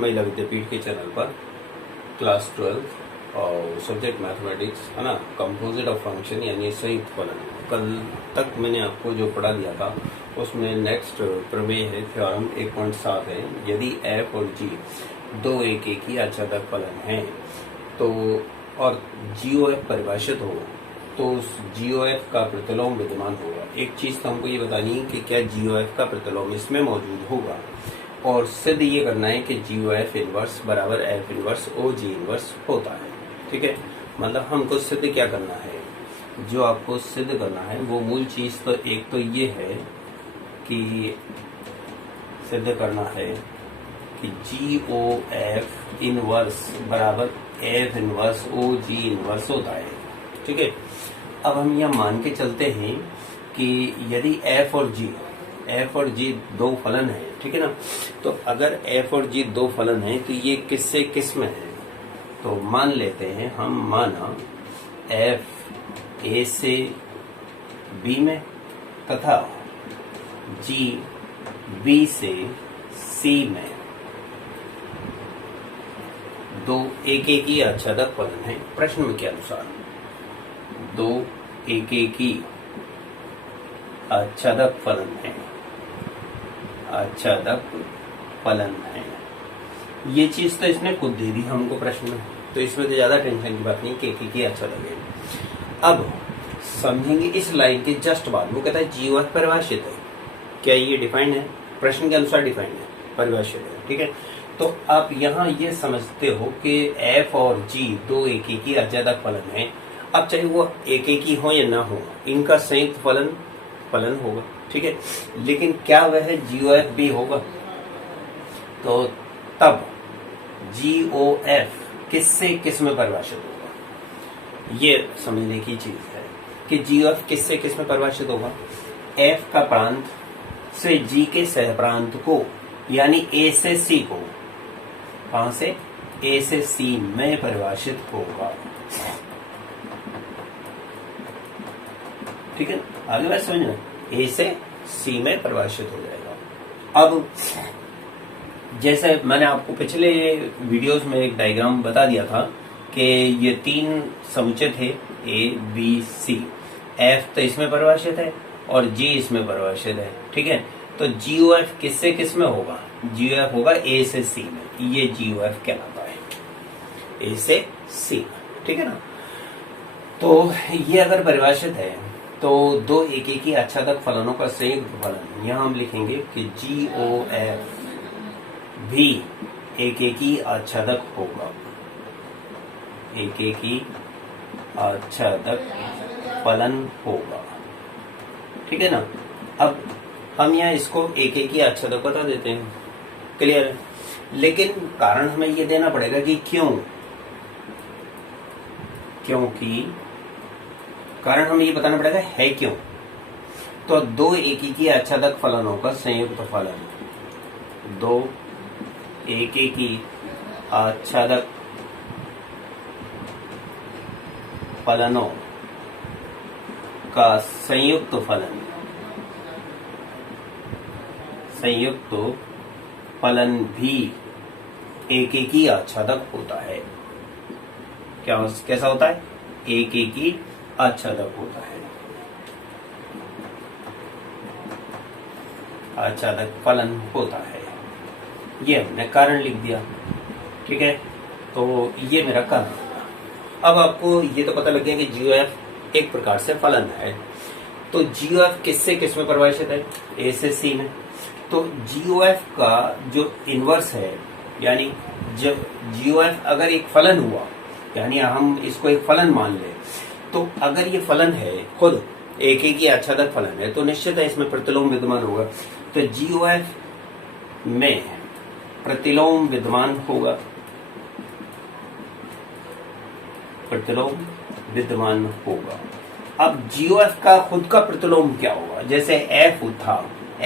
महिला विद्यापीठ के चैनल पर क्लास 12 और सब्जेक्ट मैथमेटिक्स है ना, कंपोजिट ऑफ फंक्शन यानी संयुक्त फलन। कल तक मैंने आपको जो पढ़ा दिया था उसमें नेक्स्ट प्रमेय है, थ्योरम 1.7 है। यदि f और g दो एक ही आच्छादक फलन हैं तो और GOF परिभाषित हो तो उस GOF का प्रतिलोम विद्यमान होगा। एक चीज तो हमको ये बतानी है कि क्या GOF का प्रतिलोम इसमें मौजूद होगा, और सिद्ध ये करना है कि GOF इनवर्स बराबर F इनवर्स OG इनवर्स होता है। ठीक है, मतलब हमको सिद्ध क्या करना है, जो आपको सिद्ध करना है वो मूल चीज तो एक तो ये है कि सिद्ध करना है कि GOF इनवर्स बराबर F इनवर्स OG इनवर्स होता है। ठीक है, अब हम यह मान के चलते हैं कि यदि f और g दो फलन है, ठीक है ना, तो अगर f और g दो फलन है तो ये किससे किस में है, तो मान लेते हैं हम, माना f a से b में तथा g b से c में दो एक ही आच्छादक फलन है प्रश्न के अनुसार। दो एक ही आच्छादक फलन है, आच्छादक फलन है। ये चीज तो इसने खुद दे दी हमको प्रश्न में, तो इसमें तो ज्यादा टेंशन की बात नहीं कि एक ही आच्छादक है। अब समझेंगे इस लाइन के जस्ट बाद, वो कहता है GOF परिभाषित है। क्या ये डिफाइंड है? प्रश्न के अनुसार डिफाइंड है, परिभाषित है। ठीक है, तो आप यहाँ ये समझते हो कि f और g दो एक ही आच्छादक फलन है। अब चाहे वो एक ही हो या ना हो, इनका संयुक्त फलन होगा। ठीक है, लेकिन क्या वह GOF भी होगा? तो तब GOF किससे किस में परिभाषित होगा, ये समझने की चीज है कि GOF किससे किस में परिभाषित होगा। f का प्रांत से g के सह प्रांत को यानी a से c को, कहां से, a से c में परिभाषित होगा। ठीक है, आगे बात समझना, a से c में परिभाषित हो जाएगा। अब जैसे मैंने आपको पिछले वीडियोस में एक डायग्राम बता दिया था कि ये तीन समुच्चय थे a b c, f तो इसमें परिभाषित है और g इसमें परिभाषित है। ठीक है, तो GOF किससे किस में होगा, GOF होगा a से c में, ये GOF कहलाता है, a से c में। ठीक है ना, तो ये अगर परिभाषित है तो दो एक ही आच्छादक फलनों का संयुक्त फलन, यहाँ हम लिखेंगे कि GOF भी एक ही आच्छादक होगा, एक ही आच्छादक फलन होगा। ठीक है ना, अब हम यहाँ इसको एक ही आच्छादक बता देते हैं, क्लियर है। लेकिन कारण हमें ये देना पड़ेगा कि क्योंकि कारण हमें ये बताना पड़ेगा है क्यों। तो दो एक ही आच्छादक फलनों का संयुक्त फलन, दो एक ही आच्छादक फलनों का संयुक्त फलन भी एक ही आच्छादक होता है। कैसा होता है? एक ही आच्छादक होता है, आच्छादक फलन होता है। ये हमने कारण लिख दिया। ठीक है, तो ये मेरा कारण होगा। अब आपको ये तो पता लग गया कि GOF एक प्रकार से फलन है। तो GOF किससे किस में परिभाषित है, a से c में। तो GOF का जो इनवर्स है, यानी जब GOF अगर एक फलन हुआ, यानी हम इसको एक फलन मान ले, तो अगर ये फलन है खुद एक ही आच्छादक फलन है तो निश्चित है इसमें प्रतिलोम विद्यमान होगा। तो GOF में प्रतिलोम विद्यमान होगा, प्रतिलोम विद्यमान होगा। अब GOF का खुद का प्रतिलोम क्या होगा? जैसे F था,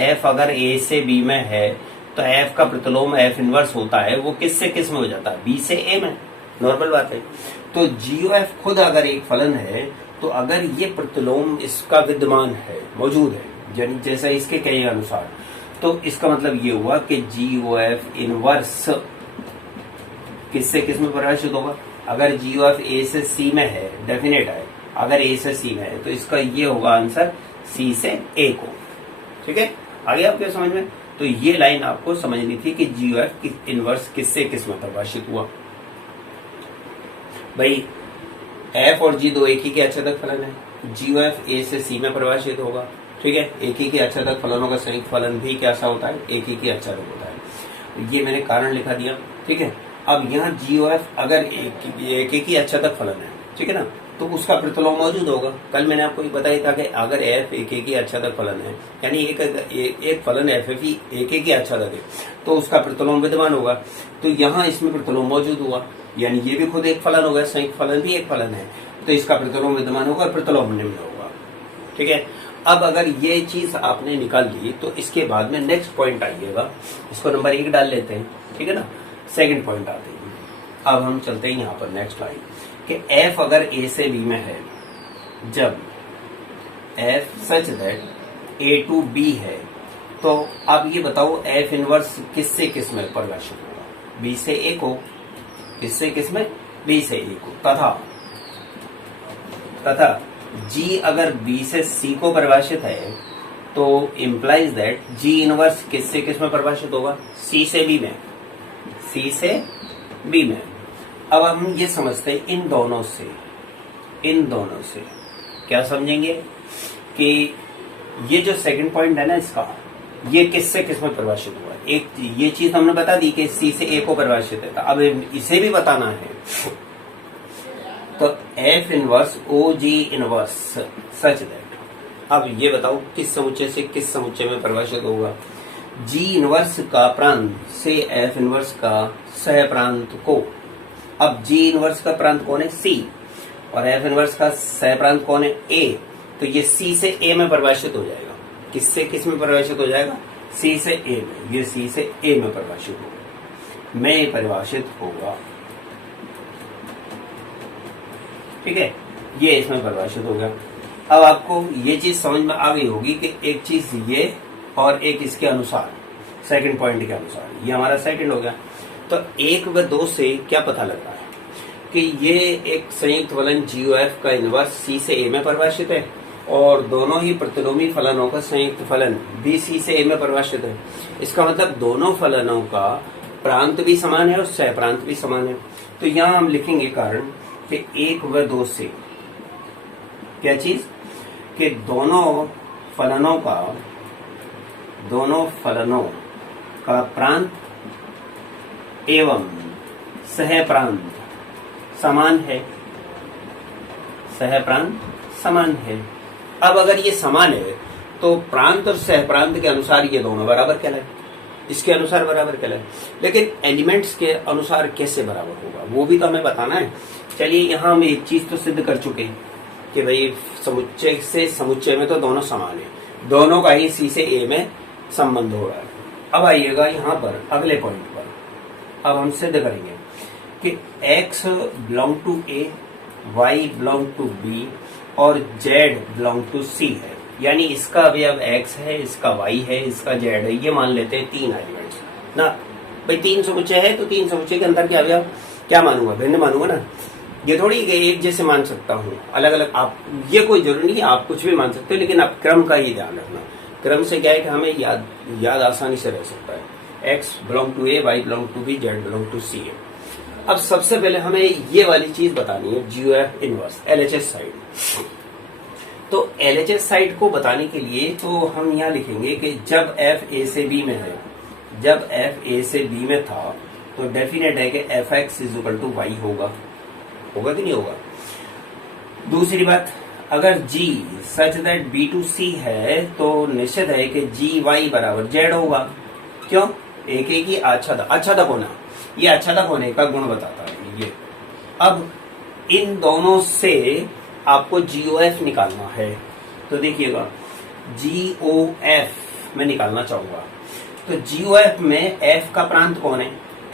F अगर A से B में है तो F का प्रतिलोम F इनवर्स होता है, वो किससे किस में हो जाता है, B से A में, नॉर्मल बात है। तो GOF खुद अगर एक फलन है तो अगर ये प्रतिलोम इसका विद्यमान है, मौजूद है, यानी जैसा इसके कहे अनुसार, तो इसका मतलब ये हुआ कि GOF इनवर्स किससे किस में परिभाषित होगा? अगर जी ऑफ ए से सी में है, डेफिनेट है, अगर ए से सी में है तो इसका ये होगा आंसर सी से ए को। ठीक है, आगे आपके समझ में? तो ये लाइन आपको समझनी थी कि जी ऑफ इनवर्स किससे किस में परिभाषित हुआ। भाई एफ और जी दो एक ही के अचेतक फलन है, जी ऑफ ए से सी में परिभाषित होगा। ठीक है, एक ही के अचेतक फलनों का संयुक्त फलन भी कैसा होता है? एक ही के अचेतक होता है। ये मैंने कारण लिखा दिया। ठीक है, अब यहाँ जी ऑफ अगर एक ही अचेतक फलन है, ठीक है ना, तो उसका प्रतिलोम मौजूद होगा। कल मैंने आपको बताया था कि अगर एफ एक ही अचेतक फलन है, यानी एक फलन एफ ही एक ही अचेतक है, तो उसका प्रतिलोम विद्यमान होगा। तो यहाँ इसमें प्रतिलोम मौजूद हुआ, यानी ये भी खुद एक फलन होगा, संयुक्त फलन भी एक फलन है, तो इसका प्रतिलोम विद्यमान होगा, प्रतिलोम निम्न होगा। ठीक है, अब अगर ये चीज आपने निकाल ली तो इसके बाद में नेक्स्ट पॉइंट आइएगा, इसको नंबर 1 डाल लेते हैं। ठीक है ना, सेकंड पॉइंट आते हैं। अब हम चलते हैं यहाँ पर नेक्स्ट लाइन कि एफ अगर ए से बी में है, जब F such that A to B है, तो अब ये बताओ एफ इनवर्स किससे किस में परिभाषित होगा? बी से ए को। किससे किस में? बी से ए को। तथा जी अगर बी से सी को परिभाषित है तो इम्प्लाइज दैट जी इनवर्स किससे किस में परिभाषित होगा? सी से बी में। सी से बी में। अब हम ये समझते हैं इन दोनों से क्या समझेंगे कि ये जो सेकंड पॉइंट है ना इसका, ये किससे किस में परिभाषित हुआ? एक ये चीज हमने बता दी कि सी से ए को परिभाषित है, अब इसे भी बताना है। तो F inverse O G inverse such that, अब ये बताओ किस समुच्चय से किस समुच्चय में परिभाषित होगा? जी इनवर्स का प्रांत से एफ इनवर्स का सह प्रांत को। अब जी इनवर्स का प्रांत कौन है? सी, और एफ इनवर्स का सह प्रांत कौन है? ए। तो ये सी से ए में परिभाषित हो जाएगा। किससे किस में परिभाषित हो जाएगा? सी से ए में। ये सी से ए में परिभाषित होगा, ठीक है, ये इसमें परिभाषित हो गया। अब आपको ये चीज समझ में आ गई होगी कि एक चीज ये और एक इसके अनुसार, सेकंड पॉइंट के अनुसार, ये हमारा सेकंड हो गया। तो 1 व 2 से क्या पता लग रहा है कि ये एक संयुक्त फलन GOF का इनवर्स सी से ए में परिभाषित है, और दोनों ही प्रतिलोमी फलनों का संयुक्त फलन भी सी से ए में परिभाषित है। इसका मतलब दोनों फलनों का प्रांत भी समान है और सह प्रांत भी समान है। तो यहाँ हम लिखेंगे कारण कि 1 व 2 से क्या चीज कि दोनों फलनों का प्रांत एवं सह प्रांत समान है। अब अगर ये समान है तो प्रांत और सह प्रांत के अनुसार ये दोनों बराबर कहलाए, इसके अनुसार बराबर कहलाए। लेकिन एलिमेंट्स के अनुसार कैसे बराबर होगा वो भी तो हमें बताना है। चलिए यहाँ हम एक चीज तो सिद्ध कर चुके हैं कि भाई समुच्चय से समुच्चय में तो दोनों समान है, दोनों का ही सी से ए में संबंध हो रहा है। अब आइएगा यहाँ पर अगले पॉइंट पर, अब हम सिद्ध करेंगे कि x belong to a, y belong to b और z बिलोंग टू c है। यानी इसका अवयव x है, इसका y है, इसका z है। ये मान लेते हैं 3 एलिमेंट्स ना। भाई 3 समुच्चय है तो 3 समुच्चय के अंदर क्या अवयव क्या मानूंगा? भिन्न मानूंगा ना। ये थोड़ी एक जैसे मान सकता हूँ, अलग अलग। आप ये कोई जरूरी नहीं, आप कुछ भी मान सकते हो, लेकिन आप क्रम का ही ध्यान रखना। क्रम से क्या है कि हमें याद आसानी से रह सकता है। x belong to a, y belong to b, z belong to c है। अब सबसे पहले हमें ये वाली चीज बतानी है, GOF इनवर्स LHS साइड। तो LHS साइड को बताने के लिए तो हम यहाँ लिखेंगे कि जब f a से b में है, जब f a से b में था तो डेफिनेट है कि fx is equal to y होगा कि नहीं होगा? दूसरी बात, अगर g such that b to c है तो निश्चित है कि gy बराबर z होगा। क्यों? एक ही आच्छादक होना, ये आच्छादक होने का गुण बताता है ये। अब इन दोनों से आपको GOF निकालना है, तो देखिएगा GOF मैं निकालना चाहूंगा। तो GOF में f का प्रांत कौन है?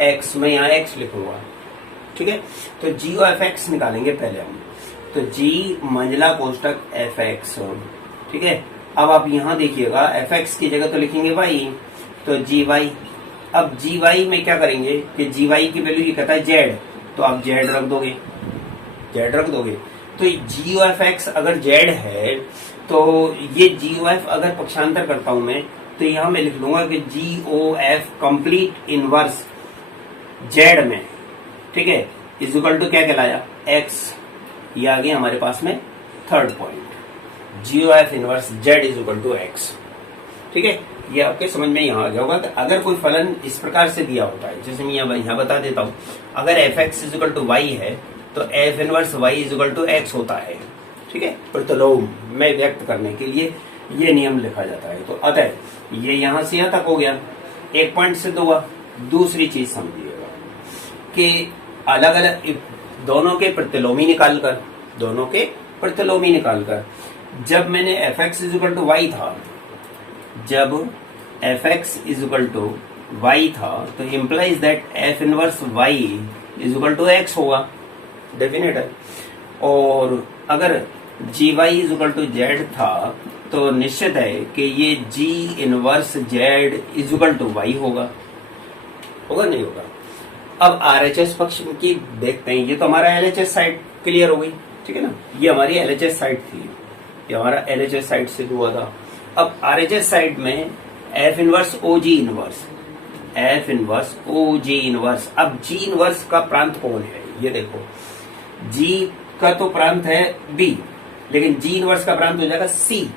x। मैं यहाँ x लिखूंगा, ठीक है। तो GOFX निकालेंगे पहले हम। तो G मंझला कोष्टक fx, ठीक है। अब आप यहाँ देखिएगा fx की जगह तो लिखेंगे y, तो gy, अब जी वाई में क्या करेंगे कि जी वाई की वैल्यू ये कहता है जेड, तो आप जेड रख दोगे, जेड रख दोगे। तो जी ओ एफ एक्स अगर जेड है तो ये जी ओ एफ अगर पक्षांतर करता हूं मैं तो यहां मैं लिख लूंगा कि G O F complete inverse Z में, ठीक है, इज इक्वल टू क्या कहलाया एक्स। ये आ गया हमारे पास में third point, G O F inverse Z is equal to X. ठीक है, ये आपके समझ में यहाँ आ गया होगा कि अगर कोई फलन इस प्रकार से दिया होता है, जैसे मैं यहाँ बता देता हूँ, अगर F X is equal to Y है तो F inverse Y is equal to X होता है। ठीक है, प्रतिलोम में व्यक्त करने के लिए ये नियम लिखा जाता है। तो अतः ये यहाँ से यहाँ तक हो गया, एक पॉइंट सिद्ध हुआ। दूसरी चीज समझिएगा कि अलग अलग दोनों के प्रतिलोमी निकालकर, दोनों के प्रतिलोमी निकालकर जब मैंने F X is equal to Y था, जब F X is equal to Y था तो implies that F inverse Y is equal to X होगा, डेफिनेट है। और अगर G Y is equal to Z था तो निश्चित है कि ये G inverse Z is equal to Y होगा, होगा नहीं होगा। अब आरएचएस पक्ष की देखते हैं, ये तो हमारा एलएचएस साइड क्लियर हो गई, ठीक है ना, ये हमारी एलएचएस साइड थी, ये हमारा एलएचएस साइड से हुआ था। अब आरएचएस साइड में F inverse O G inverse, F inverse O G inverse. अब जी इनवर्स का प्रांत कौन है, ये देखो, जी का तो प्रांत है बी, लेकिन जी इनवर्स का प्रांत हो जाएगा सी,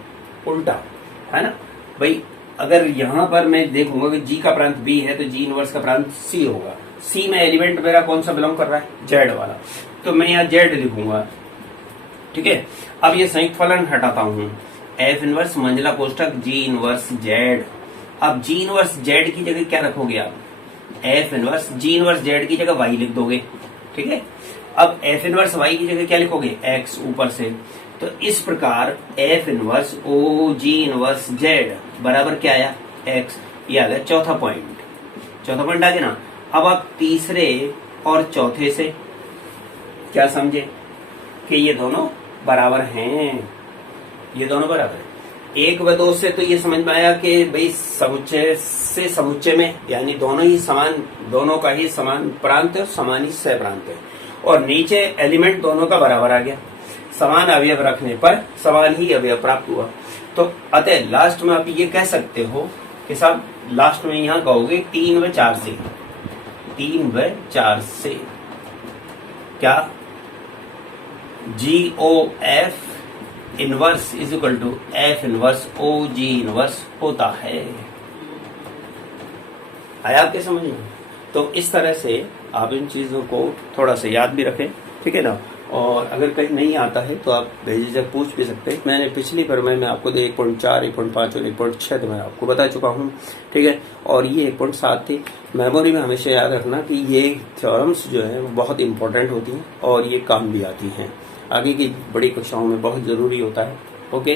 उल्टा है ना भाई। अगर यहां पर मैं देखूंगा कि जी का प्रांत बी है तो जी इनवर्स का प्रांत सी होगा। सी में एलिमेंट मेरा कौन सा बिलोंग कर रहा है, जेड वाला, तो मैं यहाँ जेड लिखूंगा। ठीक है, अब ये संयुक्त फलन हटाता हूं, एफ इनवर्स मंझला कोष्ठक जी इनवर्स जेड। अब जी इनवर्स जेड की जगह क्या रखोगे आप, एफ इनवर्स जी इनवर्स जेड की जगह वाई लिख दोगे। ठीक है, अब एफ इनवर्स वाई की जगह क्या लिखोगे, एक्स ऊपर से। तो इस प्रकार F inverse O G inverse Z बराबर क्या आया, एक्स। ये आ गया चौथा पॉइंट, चौथा पॉइंट आ गया ना। अब आप तीसरे और चौथे से क्या समझे कि ये दोनों बराबर हैं, ये दोनों बराबर है। एक व दो से तो ये समझ में आया कि भाई समुच्चय से समुच्चय में, यानी दोनों ही समान, दोनों का ही समान प्रांत है, समान ही सह प्रांत है। और नीचे एलिमेंट दोनों का बराबर आ गया, समान अवयव रखने पर समान ही अवयव प्राप्त हुआ। तो अतः लास्ट में आप ये कह सकते हो कि साहब लास्ट में यहाँ कहोगे 3 व 4 से, 3 व 4 से क्या G O F inverse is equal to F inverse O G inverse होता है। आया आपके समझ में? तो इस तरह से आप इन चीजों को थोड़ा सा याद भी रखें, ठीक है ना। और अगर कहीं नहीं आता है तो आप बेझिझक पूछ भी सकते हैं। मैंने पिछली प्रमेय में आपको 1.4, 1.5 और 1.6 तो मैं आपको बता चुका हूँ, ठीक है। और ये 1.7 थी। मेमोरी में हमेशा याद रखना कि ये थ्योरम्स जो है वो बहुत इंपॉर्टेंट होती हैं और ये काम भी आती हैं, आगे की बड़ी कक्षाओं में बहुत जरूरी होता है। ओके।